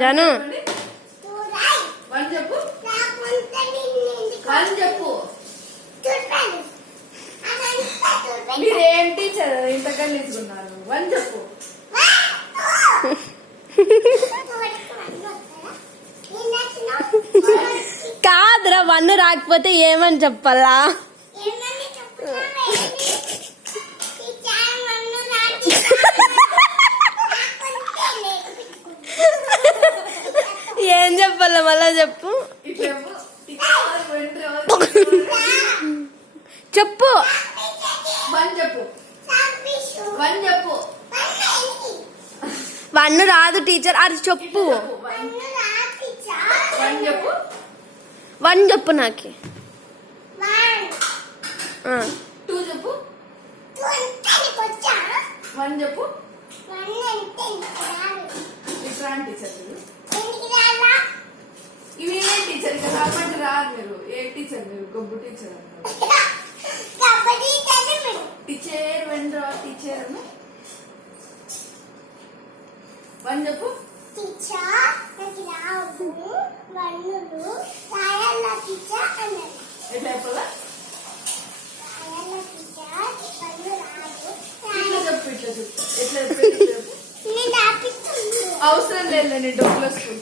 Janu one చెప్పు. One చెప్పు. మీరేం టీచర్ ఇంతకన్నా తీసుకున్నారు? వన్ చెప్పు. కాదురా, 1 రాకపోతే ఏమని చెప్పాలా? ఏం చెప్పాలా మళ్ళా చెప్పు. చెప్పు. వన్ చెప్పు. వన్ చెప్పు. 1 రాదు టీచర్, అది చెప్పు. వన్ చెప్పు. 1 చెప్పు నాకి. 2 చెప్పు. వన్ చెప్పు. ఇట్లాంటి టీచర్ ఇవి ఏ టీచర్ ఇక రామంటే రాదు. మీరు ఏ టీచర్? మీరు గొబ్బు టీచర్ అన్నారు. టీచర్ వెండ్రా టీచర్. వన్ చెప్పు. ఎట్లా చెప్పాలా? ఇట్లా చెప్పు. ఇట్లా చెప్పు. ఎట్లా చెప్పు? అవసరం లేదు, నేను డబ్బులు స్కూల్